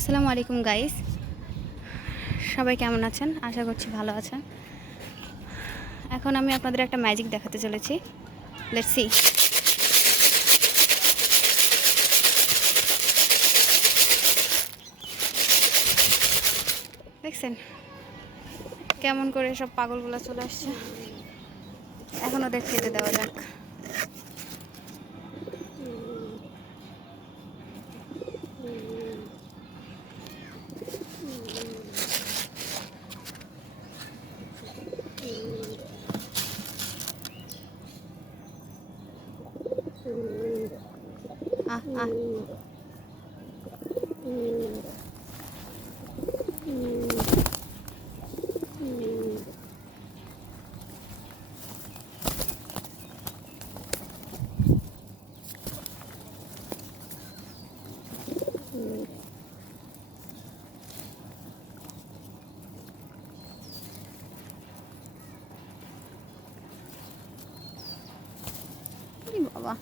আসসালামু আলাইকুম গাইস, সবাই কেমন আছেন? আশা করছি ভালো আছেন। এখন আমি আপনাদের একটা ম্যাজিক দেখাতে চলেছি। Let's see. দেখছেন কেমন করে সব পাগলগুলো চলে আসছে। এখন ওদের খেতে দেওয়া যাক। আহ আহ বাবা,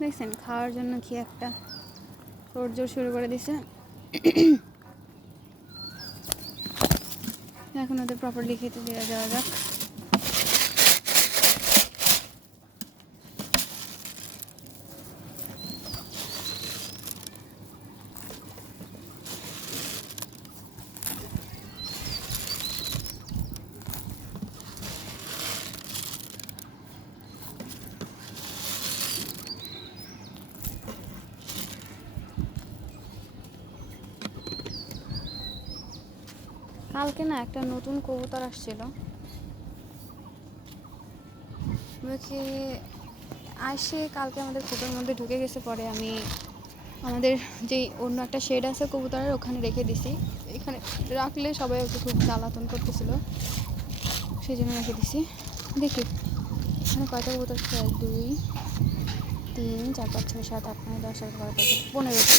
দেখছেন খাওয়ার জন্য কি একটা তোড়জোড় শুরু করে দিছে। এখন ওদের প্রপারলি খেতে দেওয়া যাওয়া যাক। কালকে না একটা নতুন কবুতর আসছিল, মুখে আসে কালকে আমাদের খোপের মধ্যে ঢুকে গেছে। পরে আমি আমাদের যে অন্য একটা শেড আছে কবুতরের, ওখানে রেখে দিছি। এখানে রাখলে সবাই ওকে খুব জ্বালাতন করতেছিল, সেই জন্য রেখে দিছি। দেখি এখানে কয়টা কবুতর আছে? 1 2 3 4 5 6 7 8 9 10 11 12 13 15টা।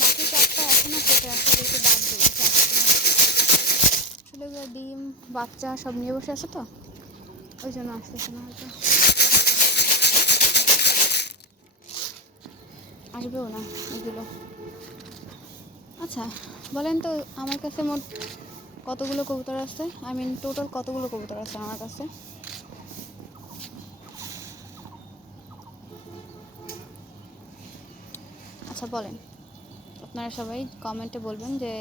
বাকি 4টা এখনও খেতে আসে, দেখে বাদ দিয়েছে। আসলে ডিম বাচ্চা সব নিয়ে বসে আছে তো, ওই জন্য আসতেছে না, হয়তো আসবেও না এগুলো। আচ্ছা বলেন তো, আমার কাছে মোট কতগুলো কবুতর আছে? টোটাল কতগুলো কবুতর আছে আমার কাছে? আচ্ছা বলেন, আপনারা সবাই কমেন্টে বলবেন যে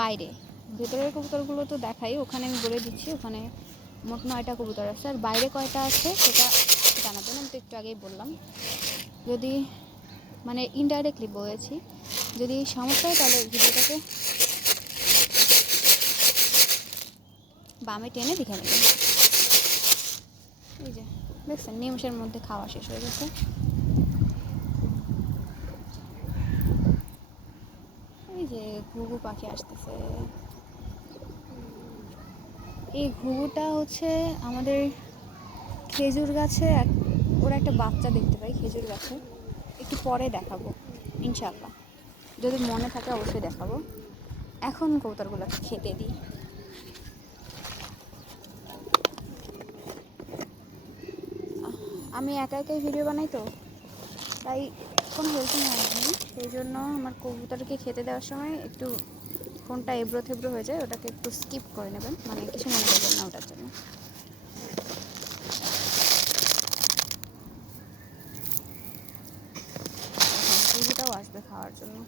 বাইরে। ভেতরের কবুতরগুলো তো দেখাই, ওখানে আমি বলে দিচ্ছি। ওখানে মোট 9টা কবুতর আছে, আর বাইরে কয়টা আছে সেটা জানাবেন। আমি তো একটু আগেই বললাম। যদি মানে ইনডাইরেক্টলি বলেছি, যদি সমস্যা হয় তাহলে ভিডিওটাকে বামে টেনে দেখে নেবেন। এই যে দেখছেন নিমেষের মধ্যে খাওয়া শেষ হয়ে গেছে। এই যে ঘুঘু পাখি আসতেছে। এই ঘুঘুটা হচ্ছে আমাদের খেজুর গাছে ওরা একটা বাচ্চা দেখতে পাই খেজুর গাছে, একটু পরে দেখাবো ইনশাল্লাহ, যদি মনে থাকে অবশ্যই দেখাবো। এখন কবুতরগুলোকে খেতে দিই। আমি একা একাই ভিডিও বানাই তো, তাই কোনো হেল্পিং হ্যান্ড নেই। সেই জন্য আমার কবুতরকে খেতে দেওয়ার সময় একটু ফোনটা এবড়ো থেবড়ো হয়ে যায়, ওটাকে একটু স্কিপ করে নেবেন, মানে কিছু মনে করবেন না ওটার জন্য। ঘুঘুটাও আসবে খাওয়ার জন্য।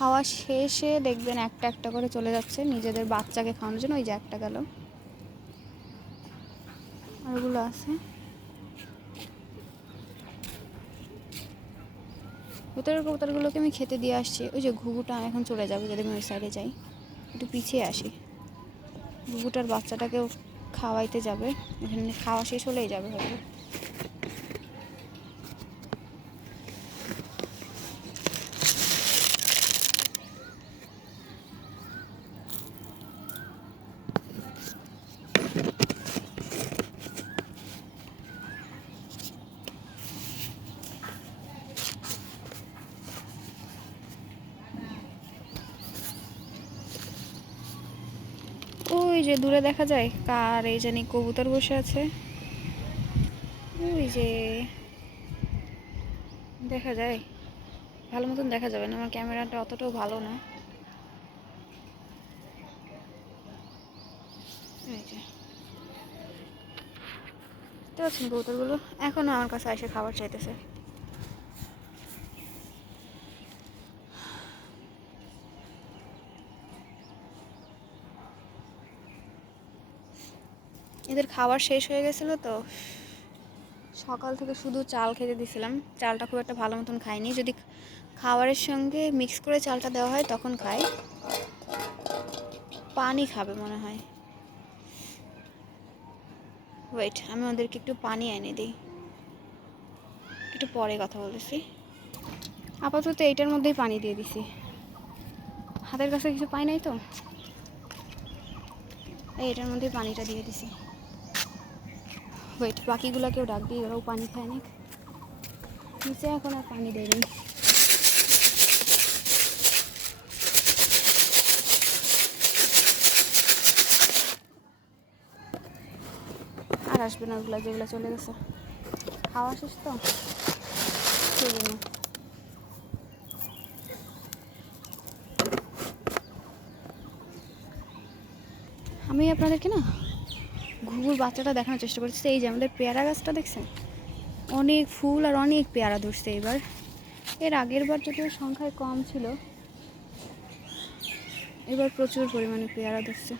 খাওয়া শেষে দেখবেন একটা একটা করে চলে যাচ্ছে নিজেদের বাচ্চাকে খাওয়ানোর জন্য। ওই যে একটা গেল, আরগুলো আছে। ভেতরের কবুতরগুলোকে আমি খেতে দিয়ে আসছি। ওই যে ঘুঘুটা এখন চলে যাবে, যদি আমি ওই সাইডে যাই, একটু পিছিয়ে আসি। ঘুঘুটার বাচ্চাটাকেও খাওয়াইতে যাবে, এখানে খাওয়া শেষ হলেই যাবে হয়তো। যে দূরে দেখা যায় কার এই জানি কবুতর বসে আছে, ওই যে দেখা যায়, ভালো মতন দেখা যাবে না, আমার ক্যামেরাটা অতটাও ভালো না। এই যে দেখতে পাচ্ছেন কবুতরগুলো এখনো আমার কাছে এসে খাবার চাইতেছে। এদের খাবার শেষ হয়ে গেছিলো তো সকাল থেকে শুধু চাল খেতে দিয়েছিলাম, চালটা খুব একটা ভালো মতন খাইনি, যদি খাবারের সঙ্গে মিক্স করে চালটা দেওয়া হয় তখন খাই। পানি খাবে মনে হয়, ওয়েট আমি ওদেরকে একটু পানি এনে দিই, একটু পরে কথা বলতেছি। আপাতত এইটার মধ্যেই পানি দিয়ে দিছি, হাতের কাছে কিছু পাই নাই তো, এইটার মধ্যেই পানিটা দিয়ে দিছি। ওয়েট বাকিগুলোকেও ডাক দিই, ওরাও পানি খায় না, নিচে এখন আর পানি দেয়নি। আর আসবে না ওগুলো, যেগুলো চলে গেছে খাওয়া শেষ তো সেই জন্য। আমি আপনাদেরকে না ঘুঘুর বাচ্চাটা দেখানোর চেষ্টা করছি। এই যে আমাদের পেয়ারা গাছটা দেখছেন, অনেক ফুল আর অনেক পেয়ারা ধরছে এবার। এর আগের বার যদিও সংখ্যায় কম ছিল, এবার প্রচুর পরিমাণে পেয়ারা ধরছে।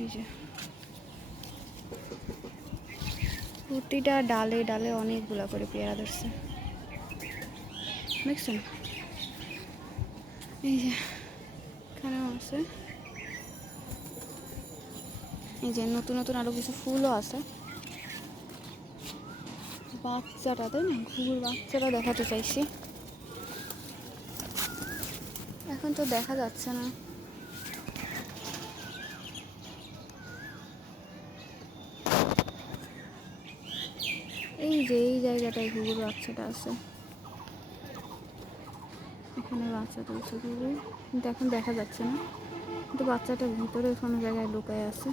এই যে প্রতিটা ডালে ডালে অনেকগুলা করে পেয়ারা ধরছে দেখছেন। এই যে এখানেও আছে, এই যে নতুন নতুন আরো কিছু ফুলও আছে। বাচ্চাটা তাই না, ঘুঘুর বাচ্চাটা দেখাতে চাইছি, এখন তো দেখা যাচ্ছে না। এই যে এই জায়গাটায় ঘুঘুর বাচ্চাটা আছে, এখানে বাচ্চা তুলছে ঘুঘুর, কিন্তু এখন দেখা যাচ্ছে না, কিন্তু বাচ্চাটা ভিতরে কোনো জায়গায় লুকায় আছে।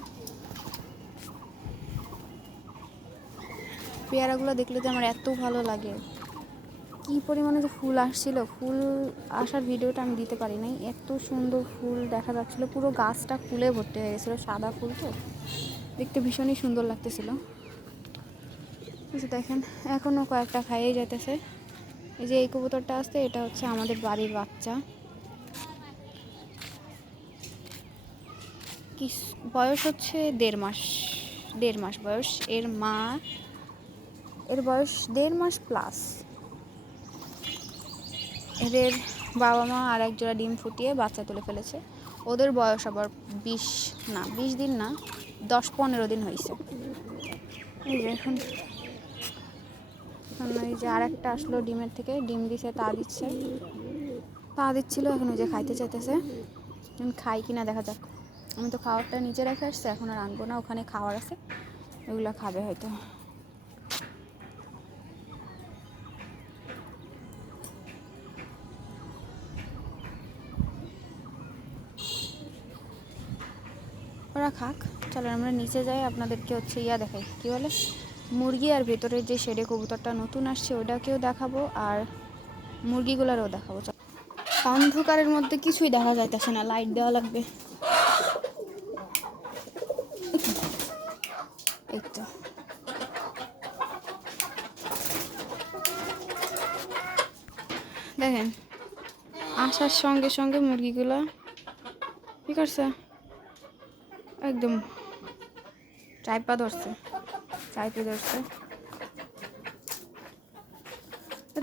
পেয়ারাগুলো দেখলে যে আমার এত ভালো লাগে, কি পরিমাণে যে ফুল আসছিল, ফুল আসার ভিডিওটা আমি দিতে পারি নাই, এত সুন্দর ফুল দেখা যাচ্ছিল, পুরো গাছটা ফুলে ভর্তি হয়ে গেছিলো, সাদা ফুল তো দেখতে ভীষণই সুন্দর লাগতেছিল। দেখেন এখনও কয়েকটা খাইয়ে যেতেছে। এই যে এই কবুতরটা আসছে, এটা হচ্ছে আমাদের বাড়ির বাচ্চা, কি বয়স হচ্ছে 1.5 মাস, 1.5 মাস বয়স। এর মা, এর বয়স 1.5 মাস প্লাস। এদের বাবা মা আর এক জোড়া ডিম ফুটিয়ে বাচ্চা তুলে ফেলেছে। ওদের বয়স আবার 20 দিন না, 10-15 দিন হয়েছে। এই যে এখন এই যে আরেকটা আসলো ডিমের থেকে, ডিম দিছে, তা দিচ্ছে, তা দিচ্ছিল, এখন ওই যে খাইতে চাইতেছে, খাই কিনা দেখা যাক। আমি তো খাবারটা নিচে রেখে আসছি, এখন আর আনবো না, ওখানে খাবার আছে, ওইগুলো খাবে হয়তো। ওরা খাক, চলো আমরা নিচে যাই, আপনাদেরকে হচ্ছে দেখাই, কী বলে মুরগি, আর ভেতরের যে শেডে কবুতরটা নতুন আসছে ওটাকেও দেখাবো, আর মুরগিগুলোরও দেখাবো। অন্ধকারের মধ্যে কিছুই দেখা যাইতেছে না, লাইট দেওয়া লাগবে। এই তো দেখেন আসার সঙ্গে সঙ্গে মুরগিগুলো কি করছে, একদম চাইপা ধরছে, চাইপে ধরছে।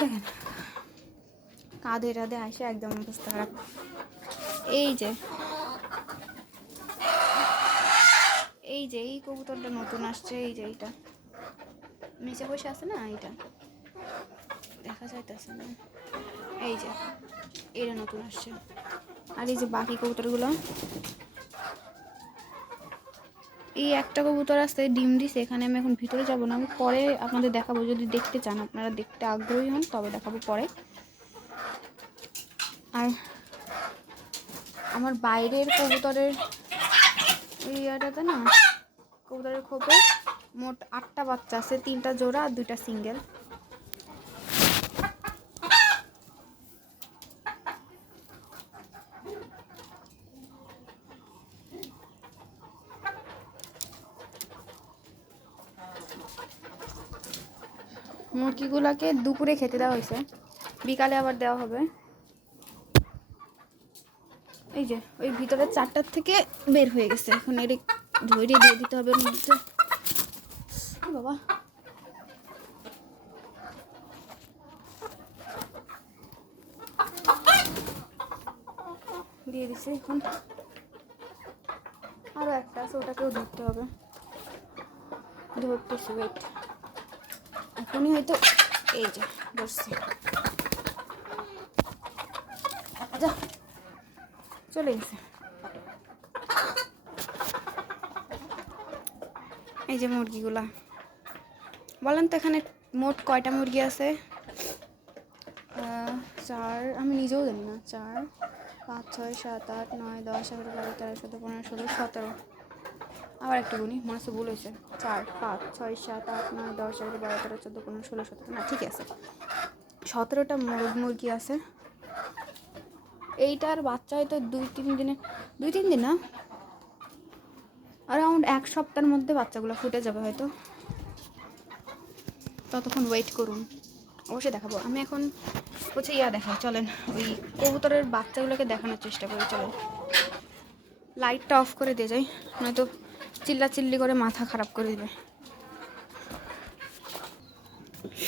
দেখেন কাঁধে টাধে আসে একদম অবস্থা খারাপ। এই যে এই কবুতরটা নতুন আসছে, এই যে এইটা নিচে বসে আছে না, এইটা দেখা যাইতেছে না, এই যে এটা নতুন আসছে। আর এই যে বাকি কবুতরগুলো, এই একটা কবুতর আসছে ডিম দিছে, এখানে আমি এখন ভিতরে যাব না, আমি পরে আপনাদের দেখাবো, যদি দেখতে চান, আপনারা দেখতে আগ্রহী হন তবে দেখাবো পরে। আর আমার বাইরের কবুতরের ওই ইয়াটাতে না কবুতরের খোপে মোট 8টা বাচ্চা আছে, 3টা জোড়া আর 2টা সিঙ্গেল। মুরগিগুলোকে দুপুরে খেতে দেওয়া হয়েছে, বিকালে আবার দেওয়া হবে। এই যে ওই ভিতরে 4টার থেকে বের হয়ে গেছে, এখন এর ধরে দিয়ে দিতে হবে মধ্যে। বাবা দিয়ে দিছি, এখন আরও একটা আছে, ওটাকেও ধরতে হবে। ধরতেছি, ওয়েট, এখনই হয়তো। এই যে ধরছি, আচ্ছা চলে গেছে। এই যে মুরগিগুলা, বলেন তো এখানে মোট কয়টা মুরগি আছে? 4, আমি নিজেও জানি না। 4, 5, 6, 7, 8, 9, 10, 11, 12, 13, 14, 15, 16, 17। আবার একটা গুনি, মনে হচ্ছে ভুল হয়েছে। 4, 5, 6, 7, 8, 9, 10, 11, 12, 13, 14, 15, 16, 17, না ঠিক আছে, 17টা মুরগি আছে। এইটার বাচ্চা হয়তো 2-3 দিনে, 2-3 দিন না, অ্যারাউন্ড 1 সপ্তাহের মধ্যে বাচ্চাগুলো ফুটে যাবে হয়তো। ততক্ষণ ওয়েট করুন, অবশ্যই দেখাবো। আমি এখন হচ্ছে দেখাই, চলেন ওই কবুতরের বাচ্চাগুলোকে দেখানোর চেষ্টা করি। চলেন লাইটটা অফ করে দিয়ে যাই, নয়তো চিল্লাচিল্লি করে মাথা খারাপ করে দিবে।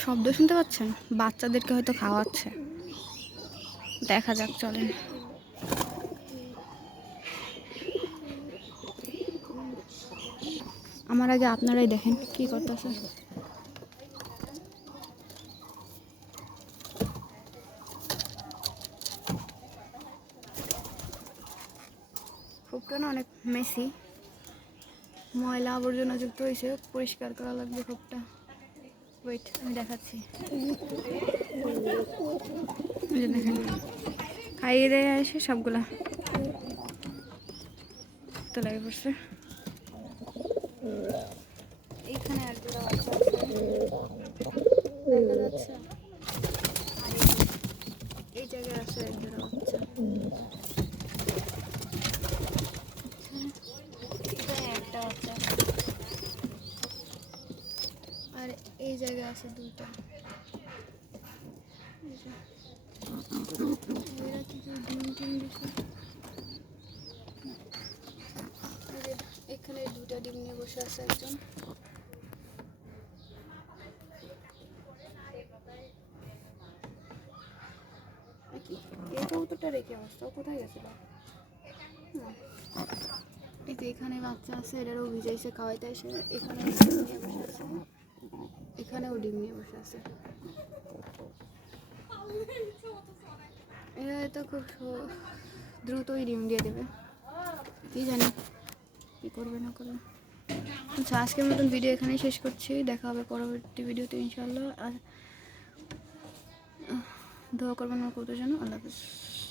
শব্দ শুনতে পাচ্ছেন? বাচ্চাদেরকে হয়তো খাওয়াচ্ছে, দেখা যাক, চলেন। আমার আগে আপনারাই দেখেন কি করতেছে। খোপটা না অনেক মেসি, ময়লা আবর্জনা যুক্ত হয়েছে, পরিষ্কার করা লাগবে খোপটা। ওয়েট, আমি দেখাচ্ছি। দেখেন খাইয়ে দেয় এসে সবগুলা তো লাগে পড়ছে। এইখানে আর দুটো বাচ্চা আছে, দেখা যাচ্ছে। আর এই জায়গায় আছে এক দুটো বাচ্চা, একটা বাচ্চা, আর এই জায়গায় আছে 2টা। এরা কি ডিম টিম দিচ্ছে? এখানে 2টা ডিম নিয়ে বসে আছে একজন। এই কবুতরটা রেখে অবস্থা কোথায় গেছিল? এই যে এখানে বাচ্চা আছে, এটারও ভিজাইছে খাওয়াইতে এসে। এখানে ডিম নিয়ে বসে আছে, এখানেও ডিম নিয়ে বসে আছে। এরা হয়তো খুব দ্রুতই ডিম দিয়ে দেবে, কি জানি কি করবে না করবে। আচ্ছা, আজকের মতন ভিডিও এখানেই শেষ করছি, দেখা হবে পরবর্তী ভিডিওতে ইনশাআল্লাহ। আর দোয়া করবেন আমার কবুতর জন্য। আল্লাহ হাফেজ।